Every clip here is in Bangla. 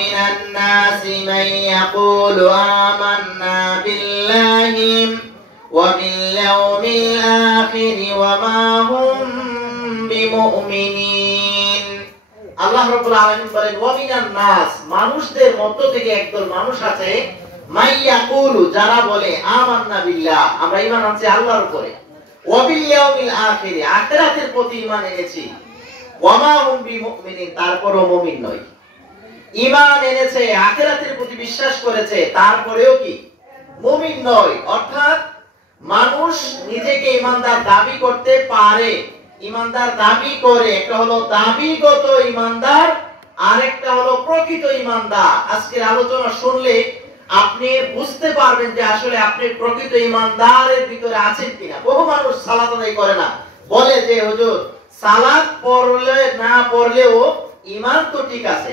মিনান নাসি মান ইয়াকুলু আমান্না বিল্লাহি ওয়া বিল ইয়াউমিল আখির ওয়া মা হুম বিমুমিনিন। আল্লাহ রাব্বুল আলামিন বলেন ওয়া মিনান নাস, মানুষদের মধ্য থেকে একদল মানুষ আছে, মান ইয়াকুলু, যারা বলে আমান্না বিল্লাহ, আমরা ঈমান আনছি আল্লাহর উপরে, ওয়া বিল ইয়াউমিল আখির, আখিরাতের প্রতি ঈমান এনেছি, ওয়া মা হুম বিমুমিনিন, তারপরও মুমিন নয়। ঈমান এনেছে, আখিরাতের প্রতি বিশ্বাস করেছে, তারপরেও কি মুমিন নয়। অর্থাৎ মানুষ নিজেকে ঈমানদার দাবি করতে পারে, ঈমানদার দাবি করে, একটা হলো দাবিগত ঈমানদার, আরেকটা হলো প্রকৃত ঈমানদার। আজকের আলোচনা শুনলে আপনি বুঝতে পারবেন যে আসলে আপনি প্রকৃত ঈমানদারের ভিতরে আছেন কিনা। বহু মানুষ সালাত আদায় করে না, বলে যে হুজুর সালাত পড়লে না পড়লেও ঈমান তো ঠিক আছে,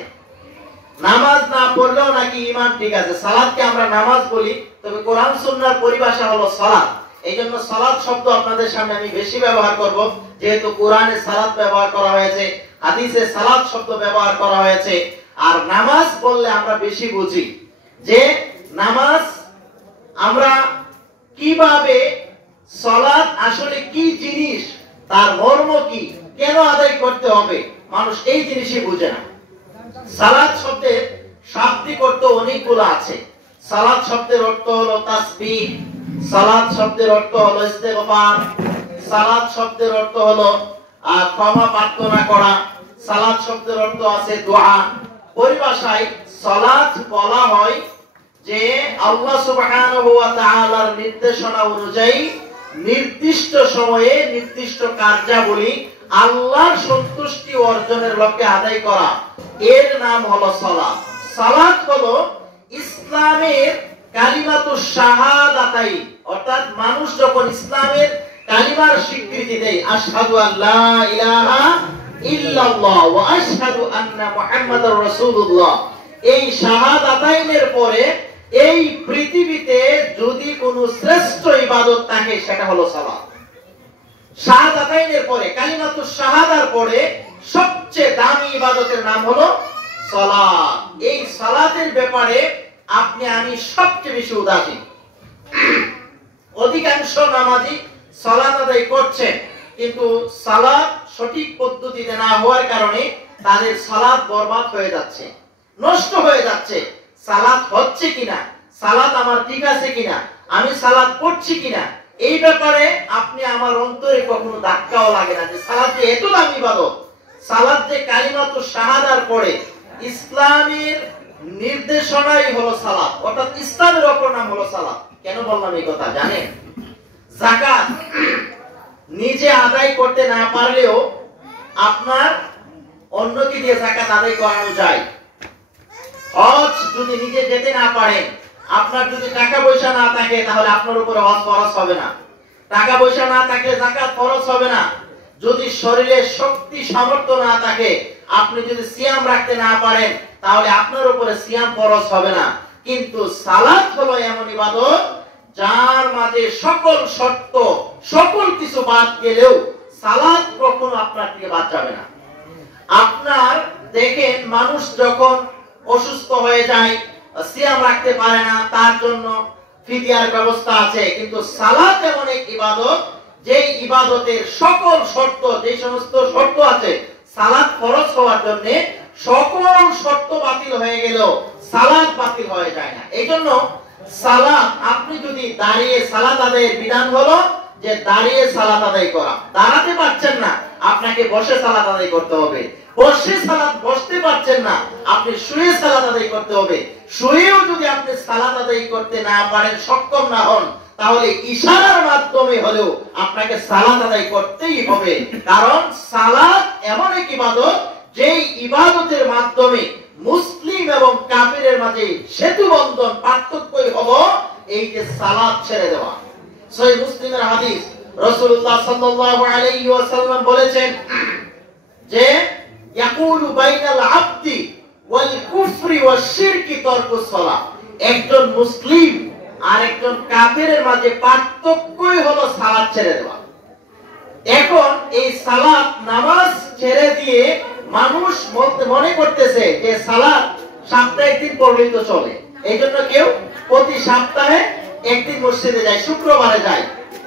নামাজ না পড়লেও নাকি ঈমান ঠিক আছে। সালাতকে আমরা নামাজ বলি, তবে কোরআন সুন্নাহর পরিভাষা হলো সালাত। এইজন্য সালাত শব্দ আপনাদের সামনে আমি বেশি ব্যবহার করব, যেহেতু কোরআনে সালাত ব্যবহার করা হয়েছে, হাদিসে সালাত শব্দ ব্যবহার করা হয়েছে। আর নামাজ বললে আমরা বেশি বুঝি যে নামাজ আমরা কিভাবে, সালাত আসলে কি জিনিস, তার মর্ম কি, কেন আদায় করতে হবে, মানুষ এই জিনিসই বুঝে না। সালাত শব্দের শাব্দিক অর্থ অনেকগুলো আছে। সালাত শব্দের অর্থ হলো তাসবিহ, সালাত শব্দের অর্থ হলো ইস্তেগফার, সালাত শব্দের অর্থ হলো ক্ষমা প্রার্থনা করা, সালাত শব্দের অর্থ আছে দোয়া। পরিভাষায় সালাত বলা হয় যে আল্লাহ সুবহানাহু ওয়া তাআলার নির্দেশনা অনুযায়ী নির্দিষ্ট সময়ে নির্দিষ্ট কার্যাবলী আল্লাহর সন্তুষ্টি অর্জনের লক্ষ্যে আদায় করা, এর নাম হলো সালাত। সালাত হলো ইসলামের কালিমাতুশ শাহাদাতাই, অর্থাৎ মানুষ যখন ইসলামের কালিমার স্বীকৃতি দেয়, আশহাদু আল্লা ইলাহা ইল্লাল্লাহ ওয়া আশহাদু আন্না মুহাম্মাদার রাসূলুল্লাহ, এই শাহাদাতাইনের পরে এই পৃথিবীতে যদি কোনো শ্রেষ্ঠ ইবাদত থাকে সেটা হলো সালাত। শাহাদাতাইনের পরে, কালিমাতুশ শাহাদার পরে সবচেয়ে দামি ইবাদতের নাম হলো সালাত। এই সালাতের ব্যাপারে আপনি আমি সবচেয়ে বেশি উদাসীন। অধিকাংশ নামাজি সালাত আদায় করছেন, কিন্তু সালাত সঠিক পদ্ধতিতে না হওয়ার কারণে তাদের সালাত বরবাদ হয়ে যাচ্ছে, নষ্ট হয়ে যাচ্ছে। সালাত হচ্ছে কিনা, সালাত আমার ঠিক আছে কিনা, আমি সালাত পড়ছি কিনা, এই ব্যাপারে আপনি আমার অন্তরে কখনো ধাক্কাও লাগে না যে সালাত যে এত দামি ইবাদত, সালাত যে কালিমাতুশ শাহাদার পরে ইসলামের নির্দেশনাই হলো সালাত, অর্থাৎ ইসলামের অপর নাম হলো সালাত। কেন বললাম এই কথা জানেন? যাকাত নিজে আদায় করতে না পারলেও আপনার অন্যকে দিয়ে যাকাত আদায় করানো যায়। হজ যদি নিজে যেতে না পারেন, আপনার যদি টাকা পয়সা না থাকে, তাহলে আপনার উপরে হজ ফরজ হবে না। টাকা পয়সা না থাকলে যাকাত ফরজ হবে না। যদি শরীরে শক্তি সামর্থ্য না থাকে, আপনি যদি সিয়াম রাখতে না পারেন, তাহলে আপনার উপরে সিয়াম ফরজ হবে না। কিন্তু সালাত হলো এমন ইবাদত যার মাঝে সকল শর্ত, সকল কিছু বাদ গেলেও সালাত কখনো আপনার থেকে বাদ যাবে না। আপনার দেখেন মানুষ যখন অসুস্থ হয়ে যায়, সিয়াম রাখতে পারে না, তার জন্য ফিদিয়ার ব্যবস্থা আছে। কিন্তু সালাত এমন এক ইবাদত, যে ইবাদতের সকল শর্ত, যে সমস্ত শর্ত আছে সালাত ফরজ হওয়ার জন্য, সকল শর্ত বাতিল হয়ে গেল, সালাত বাতিল হয়ে যায় না। এইজন্য সালাত, আপনি যদি দাঁড়িয়ে সালাত আদায়ের বিধান হলো যে দাঁড়িয়ে সালাত আদায় করা, দাঁড়াতে পারছেন না আপনাকে বসে সালাত আদায় করতে হবে। বসে সালাত বসতে পারছেন না, আপনি শুয়ে সালাত আদায় করতে হবে। শুয়েও যদি আপনি সালাত আদায় করতে না পারেন, সক্ষম না হন, তাহলে ইশারার মাধ্যমে হলেও আপনাকে সালাত আদায় করতেই হবে। কারণ সালাত এমন এক ইবাদত, যেই ইবাদতের মাধ্যমে মুসলিম এবং কাফিরের মাঝে সেতু বন্ধন, পার্থক্যই হলো এই যে সালাত ছেড়ে দেওয়া। সহিহ মুসলিমের হাদিস, রাসূলুল্লাহ সাল্লাল্লাহু আলাইহি ওয়াসাল্লাম বলেছেন যে ইয়াকুলু বাইনাল আবদি ওয়াল কুফরি ওয়াশ শিরকি তারকুস সালাত, একজন মুসলিম আর একজন কাফিরের মাঝে পার্থক্যই হলো সালাত ছেড়ে দেওয়া। এখন এই সালাত, নামাজ ছেড়ে দিয়ে মানুষ মনে করতেছে যে সালাত সপ্তাহে একদিন পড়লেই তো চলে। এই জন্য কেউ প্রতি সপ্তাহে একদিন মসজিদে যায়, শুক্রবারে যায়,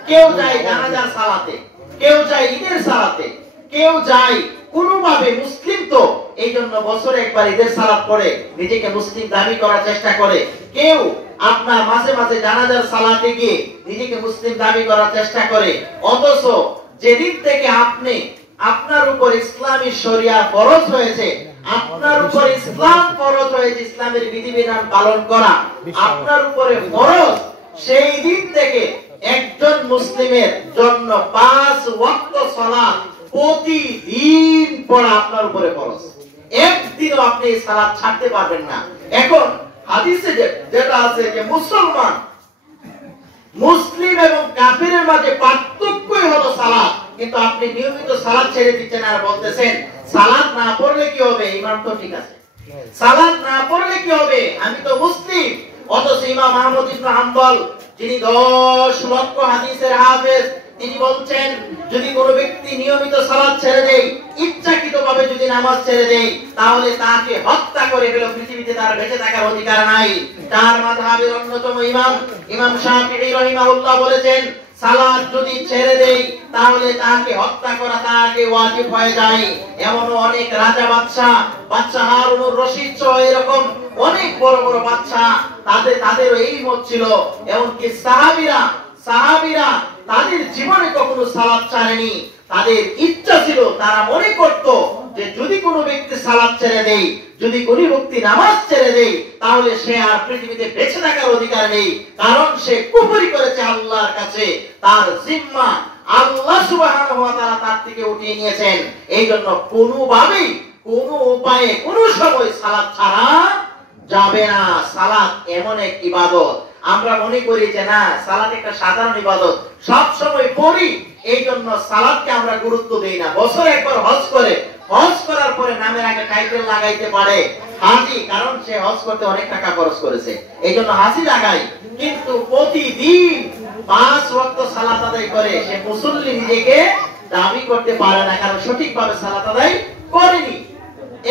কেউ যায় জানাজার সালাতে, কেউ যায় ঈদের সালাতে, কেউ যায় কোনোভাবে মুসলিম তো এই জন্য বছরে একবার ঈদের সালাত পড়ে নিজেকে মুসলিম দাবি করার চেষ্টা করে, কেউ আপনার মাঝে মাঝে জানাজার সালাতে গিয়ে নিজেকে মুসলিম দাবি করার চেষ্টা করে। অথচ যেদিন থেকে আপনি আপনার উপর ইসলামী শরিয়া ফরজ হয়েছে, আপনার উপর ইসলাম ফরজ হয়েছে, ইসলামের বিধিবিধান পালন করা আপনার উপরে ফরজ, সেই দিন থেকে একজন মুসলিমের জন্য 5 ওয়াক্ত সালাত প্রতিদিন পড়া আপনার উপরে ফরজ। একদিনও আপনি সালাত ছাড়তে পারবেন না। এখন হাদিসে যেটা আছে যে মুসলমান, মুসলিম এবং কাফিরের মাঝে পার্থক্যই হলো সালাত, কিন্তু আপনি নিয়মিত সালাত ছেড়ে দিচ্ছেন আর বলতেছেন সালাত না পড়লে কি হবে, ঈমান তো ঠিক আছে, সালাত না পড়লে কি হবে, আমি তো মুসলিম। অথচ ইমাম আহমদ ইবনে হাম্বল, যিনি 10 লক্ষ হাদিসের হাফেজ, তিনি বলছেন যদি কোনো ব্যক্তি নিয়মিত সালাত ছেড়ে দেয়, ইচ্ছাকৃতভাবে যদি নামাজ ছেড়ে দেয়, তাহলে তাকে হত্যা করে ফেলো, পৃথিবীতে তার বেঁচে থাকার অধিকার নাই। তার মাযহাবের অন্যতম ইমাম ইমাম শাফিঈ রাহিমাহুল্লাহ বলেছেন সালাত যদি ছেড়ে দেয় তাহলে তাকে হত্যা করা তাকে ওয়াজিব হয়ে যায়। এমনও অনেক রাজা বাদশা হারুনুর রশিদ সহ এরকম অনেক বড় বড় বাদশা তাদের এই মত ছিল। এমনকি সাহাবীরা তাদের জীবনে কখনো সালাত ছাড়েনি। তাদের ইচ্ছা ছিল, তারা মনে করত যে যদি কোনো ব্যক্তি সালাত ছেড়ে দেয়, যদি কোনো ব্যক্তি নামাজ ছেড়ে দেয়, তাহলে সে আর পৃথিবীতে বেঁচে থাকার অধিকার নেই, কারণ সে কুফরি করেছে আল্লাহর কাছে, তার জিম্মা আল্লাহ সুবহানাহু ওয়া তাআলা তার থেকে উঠিয়ে নিয়েছেন। এই জন্য কোনোভাবেই কোনো উপায়ে কোনো সময় সালাত ছাড়া যাবে না। সালাত এমন এক ইবাদত, আমরা মনে করি যে না সালাত একটা সাধারণ ইবাদত, সব সময় পড়ি, এই জন্য সালাতকে আমরা গুরুত্ব দেই না। বছরে একবার হজ করার পরে নামের আগে টাইটেল লাগাইতে পারে হাজী, কারণ সে হজ করতে অনেক টাকা খরচ করেছে, এই জন্য হাজী লাগাই। কিন্তু প্রতিদিন 5 ওয়াক্ত সালাত আদায় করে সে মুসল্লি নিজেকে দাবি করতে পারে না, কারণ সঠিকভাবে সালাত আদায় করেনি।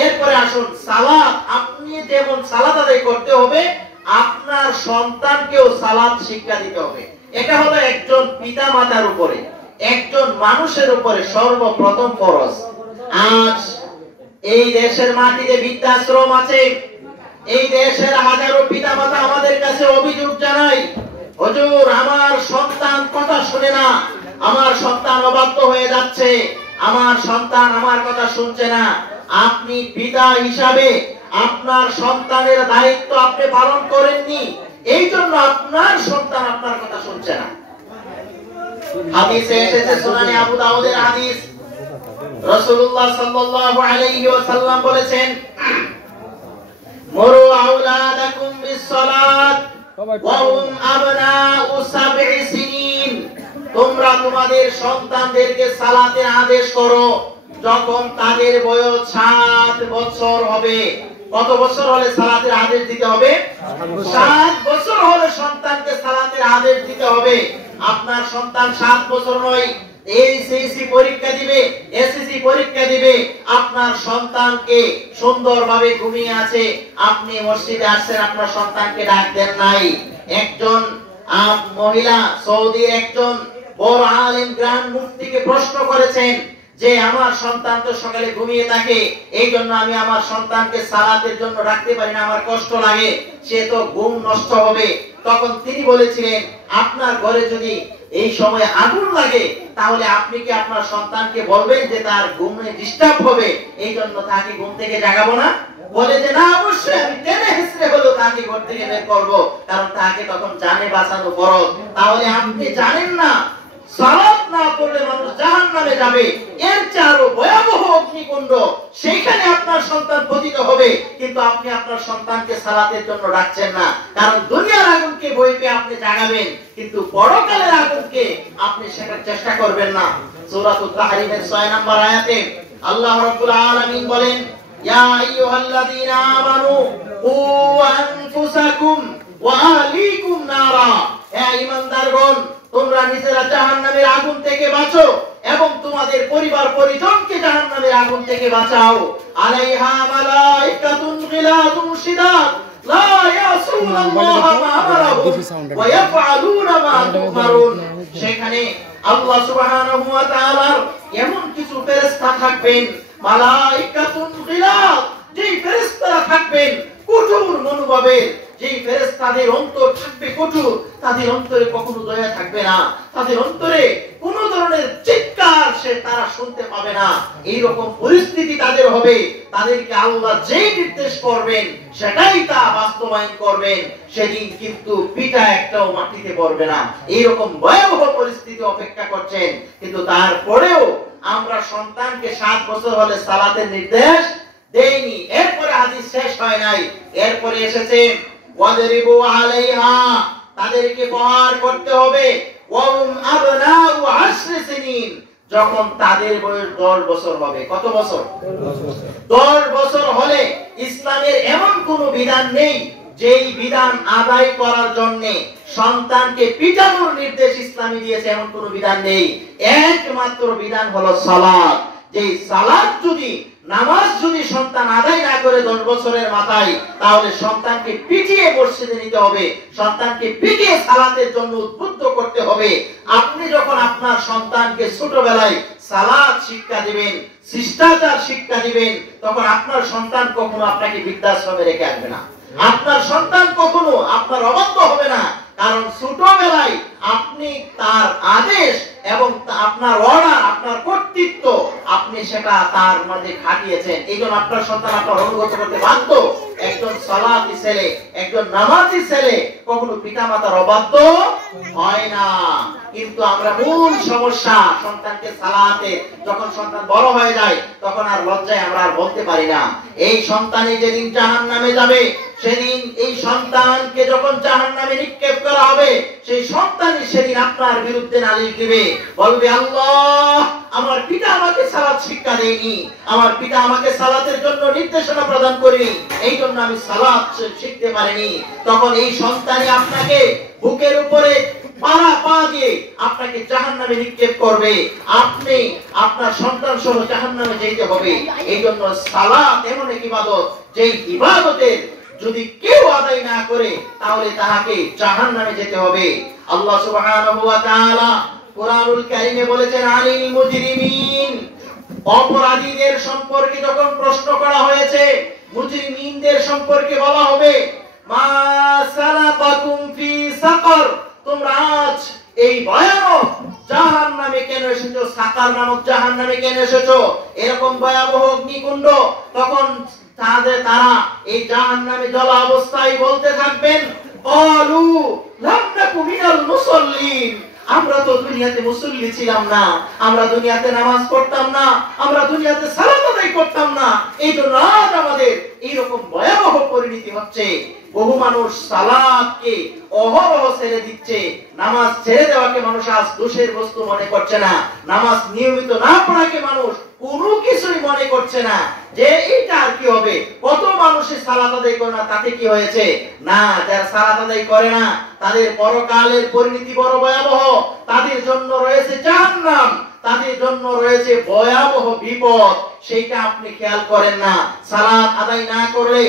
এরপরে আসুন, সালাত আপনি যেমন সালাত আদায় করতে হবে, আপনার সন্তানকেও সালাত শিক্ষা দিতে হবে। এটা হলো একজন পিতামাতার উপরে, একজন মানুষের উপরে সর্বপ্রথম ফরজ। আজ এই দেশের মাটিতে বৃদ্ধাশ্রম আছে, এই দেশের হাজারো পিতামাতা আমাদের কাছে অভিযোগ জানায়, হুজুর আমার সন্তান কথা শুনে না, আমার সন্তান অবাধ্য হয়ে যাচ্ছে, আমার সন্তান আমার কথা শুনছে না। আপনি পিতা হিসাবে আপনার সন্তানের দায়িত্ব আপনি পালন করেননি, এই জন্য আপনার সন্তান আপনার কথা শুনছে না। হাদিসে এসেছে, সুনানে আবু দাউদের হাদিস, রাসূলুল্লাহ সাল্লাল্লাহু আলাইহি ওয়াসাল্লাম বলেছেন, মুরু আওলাদাকুম বিস-সালাত ওয়া হুম আবনাউ 7 সিনিন, তোমরা তোমাদের সন্তানদেরকে সালাতের আদেশ করো যখন তাদের বয়স 7 বছর হবে। কত বছর হলে সালাতের আদেশ দিতে হবে? 7 বছর হলে সন্তানকে সালাতের আদেশ দিতে হবে। আপনার সন্তান 7 বছর নয়, এইচএসসি পরীক্ষা দিবে, এসএসসি পরীক্ষা দিবে, আপনার সন্তানকে সুন্দরভাবে ঘুমিয়ে আছে, আপনি মসজিদে আসছেন, আপনার সন্তানকে ডাক দেন নাই। একজন মহিলা সৌদির একজন বড় আলেম গ্রান্ড মুফতিকে প্রশ্ন করেছেন যে আমার সন্তান তো সকালে ঘুমিয়ে থাকে, এই জন্য আমি আমার সন্তানকে সালাতের জন্য রাখতে পারি না, আমার কষ্ট লাগে, সে তো ঘুম নষ্ট হবে। তখন তিনি বলেছিলেন, আপনার ঘরে যদি এই সময় আগুন লাগে তাহলে আপনি কি আপনার সন্তানকে বলবেন যে তার ঘুমে ডিস্টার্ব হবে, এই জন্য তাকে ঘুম থেকে জাগাবো না? বলে যে না, অবশ্যই আমি টেনে হেসড়ে হলো তাকে ঘর থেকে বের করবো, কারণ তাকে তখন জানে বাঁচানো ফরজ। তাহলে আপনি জানেন না সালাত না পড়লে মানুষ জাহান্নামে যাবে, এর চেয়ে আরো ভয়াবহ অগ্নিকুণ্ড, সেখানে আপনার সন্তান পতিত হবে, কিন্তু আপনি আপনার সন্তানকে সালাতের জন্য ডাকছেন না, কারণ দুনিয়ার আগুনকে ভয় পেয়ে আপনি জাগাবেন, কিন্তু পরকালের আগুনকে আপনি শেখার চেষ্টা করবেন না। সূরাতুত তাহরিমের 6 নম্বর আয়াতে আল্লাহ রাব্বুল আলামিন বলেন, ইয়া আইয়ুহাল্লাযীনা আমানু কু আনফুসাকুম ওয়া আহলিকুম নারা, হে ঈমানদারগণ তোমরা নিজেরা জাহান্নামের আগুন থেকে বাঁচো এবং তোমাদের পরিবার পরিজনকে জাহান্নামের আগুন থেকে বাঁচাও। আলাইহা মালাইকাতুন গিলাযুন মুকবিতাত লা ইয়াসুনাল্লাহা মা আমারাহুম ওয়া ইয়াফআলুনা মা তুমারুন। সেখানে আল্লাহ সুবহানাহু ওয়া তাআলার এমন কিছু ফেরেশতা থাকবেন, মালায়েকাতুন গিলাদ, যেই ফেরেশতারা থাকবেন কঠোর মনোভাবের, যেই ফেরেশতাদের অন্তর থাকবে কঠোর, তাদের অন্তরে কখনো দয়া থাকবে না, তাদের অন্তরে কোন ধরনের চিৎকার তারা শুনতে পাবে না। এই রকম পরিস্থিতি তাদের হবে। তাদেরকে আল্লাহ যে নির্দেশ করবেন সেটাই তা বাস্তবায়ন করবেন। সেদিন কিন্তু পিতা একটাও মাটিতে পড়বে না। এই রকম ভয়াবহ পরিস্থিতি অপেক্ষা করছেন। কিন্তু তারপরেও আমরা সন্তানকে 7 বছর হলে সালাতের নির্দেশ দেইনি। এরপরে হাদিস শেষ হয় নাই, এরপরে এসেছে ওয়াদরিবু আলাইহা, তাদেরকে প্রহার করতে হবে। ওয়াহুম আবনাউ 10 সিনিন, যখন তাদের বয়স 10 বছর হবে। কত বছর? 10 বছর হলে ইসলামের এমন কোন বিধান নেই যেই বিধান আদায় করার জন্য সন্তানকে পিটানোর নির্দেশ ইসলামে দিয়েছে, এমন কোন বিধান নেই। একমাত্র বিধান হলো সালাত। যেই সালাত যদি, নামাজ যদি সন্তান আদায় না করে 10 বছরের মাথায়, তাহলে সন্তানকে পিটিয়ে মসজিদে নিতে হবে, সন্তানকে পিটিয়ে সালাতের জন্য উদ্বুদ্ধ করতে হবে। আপনি যখন আপনার সন্তানকে ছোটবেলায় সালাত শিক্ষা দিবেন, শিষ্টাচার শিক্ষা দিবেন, তখন আপনার সন্তান কখনো আপনাকে বৃদ্ধাশ্রমে রেখে আসবে না। আপনার সন্তান কখনো আপনার অবাধ্য হবে না, কারণ ছোটবেলায় আপনি তার আদেশ এবং আপনার অর্ডার, আপনার কর্তৃত্ব আপনি সেটা তার মধ্যে খাটিয়েছেন। এইজন্য আপনার সন্তান আপনার অনুগত করতে বাধ্য। একজন সালাতি ছেলে, একজন নামাজি ছেলে কখনো পিতামাতার অবাধ্য হয় না। কিন্তু আমরা মূল সমস্যা, সন্তানকে সালাতে যখন সন্তান বড় হয়ে যায় তখন আর লজ্জায় আমরা আর বলতে পারি না। এই সন্তানই যেদিন জাহান্নামে যাবে, সেদিন এই সন্তানকে যখন জাহান্নামে নিক্ষেপ করা হবে, সেই সন্তানই সেদিন আপনার বিরুদ্ধে নালিশ দিবে, বলবে আল্লাহ আমার পিতা আমাকে সালাত শিক্ষা দেয়নি, আমার পিতা আমাকে সালাতের জন্য নির্দেশনা প্রদান করেনি, এই জন্য আমি সালাত শিখতে পারিনি। তখন এই সন্তানই আপনাকে বুকের উপরে পা দিয়ে আপনাকে জাহান্নামে নিক্ষেপ করবে। আপনি আপনার সন্তান সহ জাহান্নামে যেতে হবে। এই জন্য সালাত এমন এক ইবাদত, যেই ইবাদতের যদি কেউ আদায় না করে তাহলে তাহাকে জাহান্নামে যেতে হবে। আল্লাহ সুবহানাহু ওয়া তাআলা কোরআনুল কারীমে বলেছেন আলিল মুজরিমিন, অপরাধীদের সম্পর্কে যখন প্রশ্ন করা হয়েছে, মুজরিমিনদের সম্পর্কে বলা হবে মা সালাকাকুম ফি সাকার, তোমরা আজ এই ভয়ানক জাহান্নামে কেন এসেছো, সাকার নামক জাহান্নামে কেন এসেছো, এরকম ভয়াবহ অগ্নিকুণ্ড। তখন তারা এই জাহান্নামে জ্বলা অবস্থায় বলতে থাকবেন ক্বালু লাম নাকু মিনাল মুসাল্লিন, আমরা তো দুনিয়াতে মুসল্লি ছিলাম না, আমরা দুনিয়াতে নামাজ পড়তাম না, আমরা দুনিয়াতে সালাত আদায় করতাম না, এই জন্য আজ আমাদের এইরকম ভয়াবহ পরিণতি হচ্ছে। বহু মানুষ সালাতকে অহরহ ছেড়ে দিচ্ছে, নামাজ ছেড়ে দেওয়াকে মানুষ আজ দোষের বস্তু মনে করছে না, নামাজ নিয়মিত না পড়াকে মানুষ কোনো কিছুই মনে করছে না যে এইটা আর কি হবে। কত মানুষের সালাত আদায় করে না, তাতে কি হয়েছে? না, যারা সালাত আদায় করে না তাদের পরকালের পরিণতি বড় ভয়াবহ, তাদের জন্য রয়েছে জাহান্নাম, তাদের জন্য রয়েছে ভয়াবহ বিপদ। সেইটা আপনি খেয়াল করেন না। সালাত আদায় না করলে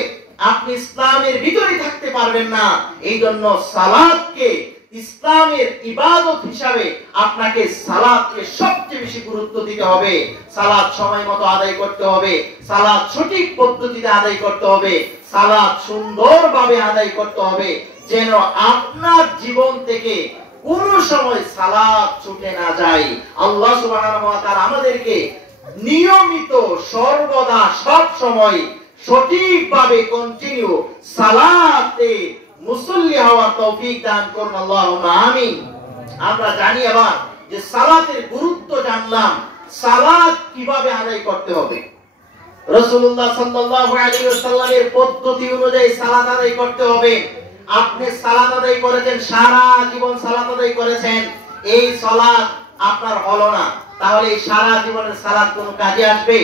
আপনি ইসলামের ভিতরে থাকতে পারবেন না। এই জন্য সালাতকে ইসলামের ইবাদত হিসাবে আপনাকে সালাতকে সবচেয়ে বেশি গুরুত্ব দিতে হবে। সালাত সময় মতো আদায় করতে হবে, সালাত সঠিক পদ্ধতিতে আদায় করতে হবে, সালাত সুন্দরভাবে আদায় করতে হবে, যেন আপনার জীবন থেকে কোন সময় সালাত ছুটে না যায়। আল্লাহ সুবহানাহু ওয়া তাআলা আমাদেরকে নিয়মিত সর্বদা সব সময় সঠিকভাবে কন্টিনিউ সালাতে মুসল্লি হওয়ার তৌফিক দান করুন, আল্লাহুম্মা আমিন। আমরা জানি আবার যে সালাতের গুরুত্ব জানলাম, সালাত কিভাবে আদায় করতে হবে। রাসূলুল্লাহ সাল্লাল্লাহু আলাইহি ওয়াসাল্লামের পদ্ধতি অনুযায়ী সালাত আদায় করতে হবে। আপনি সালাত আদায় করেছেন, সারা জীবন সালাত আদায় করেছেন, এই সালাত আপনার হলো না, তাহলে এই সারা জীবনের সালাত কোনো কাজে আসবে?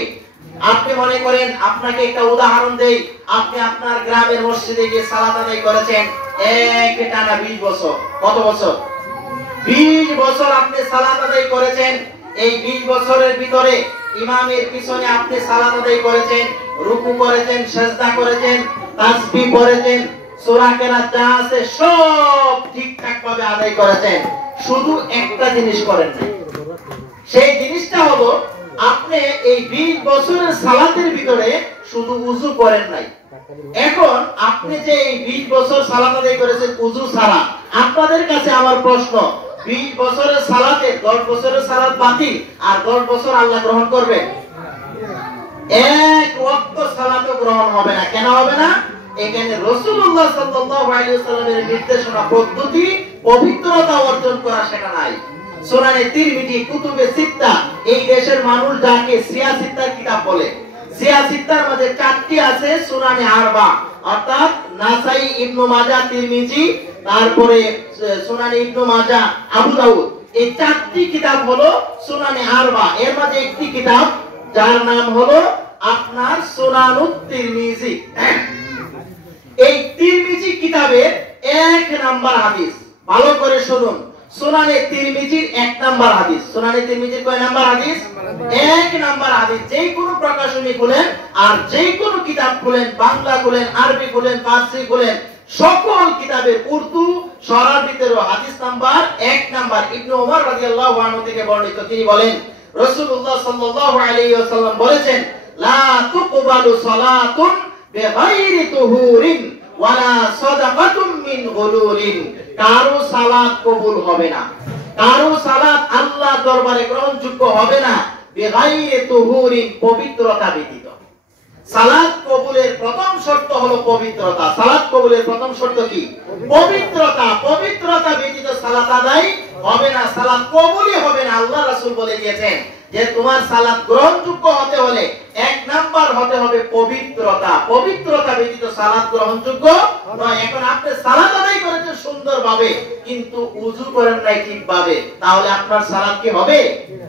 আপনি মনে করেন, আপনাকে একটা উদাহরণ দেই, আপনি আপনার গ্রামের মসজিদে গিয়ে সালাত আদায় করেছেন টানা 20 বছর। কত বছর? 20 বছর আপনি সালাত আদায় করেছেন। এই 20 বছরের ভিতরে ইমামের পিছনে আপনি সালাত আদায় করেছেন, রুকু করেছেন, সিজদা করেছেন, তাসবিহ পড়েছেন, সূরা কেরাত যা আছে সব ঠিকঠাক ভাবে আদায় করেছেন, শুধু একটা জিনিস করেন নাই। সেই জিনিসটা হলো আপনি এই 20 বছরের সালাতের ভিতরে শুধু ওযু করেন নাই। এখন আপনি যে এই 20 বছর সালাত আদায় করেছেন ওযু ছাড়া, আপনাদের কাছে আমার প্রশ্ন, 20 বছরের সালাতে 10 বছরের সালাত বাতিল আর 10 বছর আল্লাহ গ্রহণ করবে? এক ওয়াক্ত সালাতও গ্রহণ হবে না। কেন হবে না? এখানে রাসূলুল্লাহ সাল্লাল্লাহু আলাইহি ওয়াসাল্লামের নির্দেশনা পদ্ধতি পবিত্রতা অর্জন করা সেটা নাই। সুনানে তিরমিজি, কুতুবে সিত্তা, এই দেশের মানুষ যাকে সিয়া সিত্তার কিতাব বলে, সিয়া সিত্তার মধ্যে 4টি আছে সুনানে আরবা, অর্থাৎ নাসাই, ইবনে মাজাহ, তিরমিজি, তারপরে সুনানে ইবনে মাজাহ, আবু দাউদ। এই 4টি কিতাব হলো সুনানে আরবা। এর মধ্যে একটি কিতাব যার নাম হলো আপনার সুনানুত তিরমিজি। এই তিরমিজি কিতাবের 1 নাম্বার হাদিস, ভালো করে শুনুন, সুনানে তিরমিজির 1 নাম্বার হাদিস। সুনানে তিরমিজির কয় নাম্বার হাদিস? 1 নাম্বার হাদিস। যেই কোনো প্রকাশনী খুলেন আর যেই কোনো কিতাব খুলেন, বাংলা খুলেন, আরবি খুলেন, ফারসি খুলেন, সকল কিতাবের উর্দু সরার ভিতরে হাদিস নাম্বার 1 নাম্বার। ইবনে ওমর রাদিয়াল্লাহু আনহু থেকে বর্ণিত, তিনি বলেন রাসূলুল্লাহ সাল্লাল্লাহু আলাইহি ওয়াসাল্লাম বলেছেন, লা তুকবালু সালাতুন বিগাইরি তুহুরিন ওয়ালা সাদাকাতুম মিন গুলুলিন। কারো সালাত কবুল হবে না, কারো সালাত আল্লাহর দরবারে গ্রহণযোগ্য হবে না বিগাইরি তুহুরিন, পবিত্রতা ব্যতীত। সালাত কবুলের প্রথম শর্ত হলো পবিত্রতা। সালাত কবুলের প্রথম শর্ত কি? পবিত্রতা। পবিত্রতা ব্যতীত সালাত আদায় হবে না, সালাত কবুলই হবে না। আল্লাহ রাসূল বলে দিয়েছেন যে তোমার সালাত গ্রহণযোগ্য হতে হলে 1 নাম্বার হতে হবে পবিত্রতা। পবিত্রতা ব্যতীত সালাত গ্রহণযোগ্য নয়। এখন আপনি সালাত আদায় করেছেন সুন্দরভাবে, কিন্তু ওযু করেন নাই ঠিকভাবে, তাহলে আপনার সালাত কি হবে?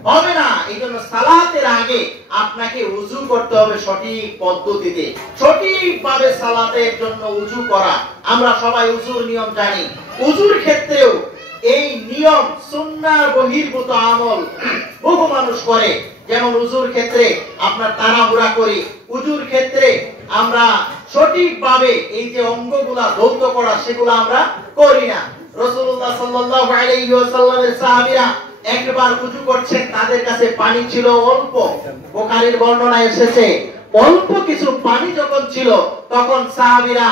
হবে না। এইজন্য সালাতের আগে আপনাকে ওযু করতে হবে সঠিক পদ্ধতিতে, সঠিকভাবে সালাতের জন্য ওযু করা। আমরা সবাই ওযুর নিয়ম জানি। ওযুর ক্ষেত্রেও এই নিয়ম সুন্নাহ বহির্ভূত আমল বহু মানুষ করে। যেমন ওযুর ক্ষেত্রে আপনার তাড়াহুড়া করি, ওযুর ক্ষেত্রে আমরা সঠিকভাবে এই যে অঙ্গগুলা ধৌত করা সেগুলো আমরা করি না। রাসূলুল্লাহ সাল্লাল্লাহু আলাইহি ওয়াসাল্লামের সাহাবীরা একবার ওযু করছেন, তাদের কাছে পানি ছিল অল্প। বুখারীর বর্ণনায় এসেছে অল্প কিছু পানি যখন ছিল, তখন সাহাবীরা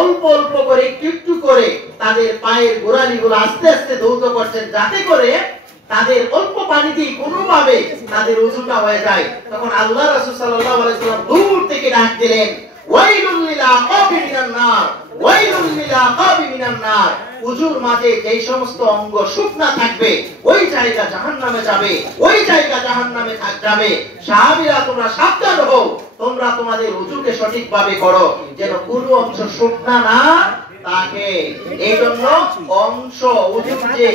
অল্প অল্প করে একটু করে তাদের পায়ের গোড়ালিগুলো আস্তে আস্তে ধৌত করছেন, যাতে করে তাদের অল্প পানি দিয়ে কোনোভাবে তাদের ওযুটা হয়ে যায়। তখন আল্লাহ রাসূল সাল্লাল্লাহু আলাইহি ওয়াসাল্লাম দূর থেকে ডাক দিলেন, ওয়াইলুল লিল আকাবি মিনান নার, ওয়াইলুল লিল আকাবি মিনান নার। ওযুর মাঝে যেই সমস্ত অঙ্গ শুকনা থাকবে ওই জায়গা জাহান্নামে যাবে, ওই জায়গা জাহান্নামে যাবে। সাহাবীরা তোমরা সাবধান হও, তোমরা তোমাদের ওযুকে সঠিকভাবে করো, যেন কোনো অংশ শুকনা না থাকে। এই জন্য অংশ ওযুর যে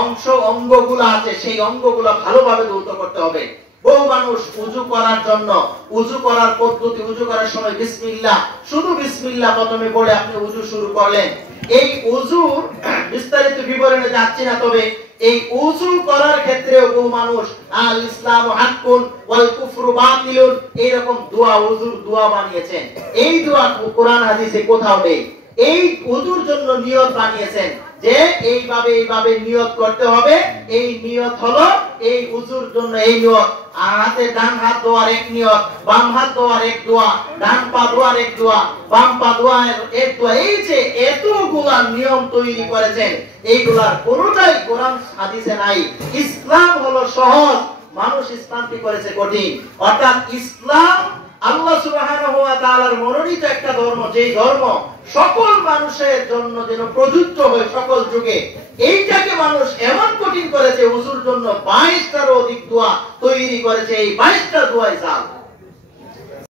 অংশ অঙ্গগুলো আছে সেই অঙ্গগুলো ভালোভাবে ধৌত করতে হবে। বহু মানুষ ওযু করার জন্য ওযু করার পদ্ধতি, ওযু করার সময় বিসমিল্লাহ, শুধু বিসমিল্লাহ প্রথমে পড়ে আপনি ওযু শুরু করলেন। এই ওযুর বিস্তারিত বিবরণে যাচ্ছি না, তবে এই ওযু করার ক্ষেত্রেও বহু মানুষ আল ইসলামু হাক্কুন ওয়াল কুফরু বাতিলুন এরকম দোয়া, ওযুর দোয়া বানিয়েছেন। এই দোয়া কোরআন হাদিসে কোথাও নেই। এই ওযুর জন্য নিয়ত বানিয়েছেন যে এইভাবে এইভাবে নিয়ত করতে হবে। এই নিয়ত হলো এই ওযুর জন্য এই নিয়ত। হাতে ডান হাত ধোয়ার এক নিয়ত, বাম হাত ধোয়ার এক দোয়া, ডান পা ধোয়ার এক দোয়া, বাম পা ধোয়ার এক দোয়া। এই যে এতগুলা নিয়ম তৈরি করেছেন, এইগুলার কোনোটাই কোরআন হাদিসে নাই। ইসলাম হলো সহজ, মানুষ ইসলামকে করেছে কঠিন। অর্থাৎ ইসলাম আল্লাহ সুবহানাহু ওয়া তাআলার মনোনীত একটা ধর্ম, যেই ধর্ম সকল মানুষের জন্য যেন প্রযোজ্য হয় সকল যুগে। এইটাকে মানুষ এমন কঠিন করেছে, ওযুর জন্য 22টারও অধিক দোয়া তৈরি করেছে। এই 22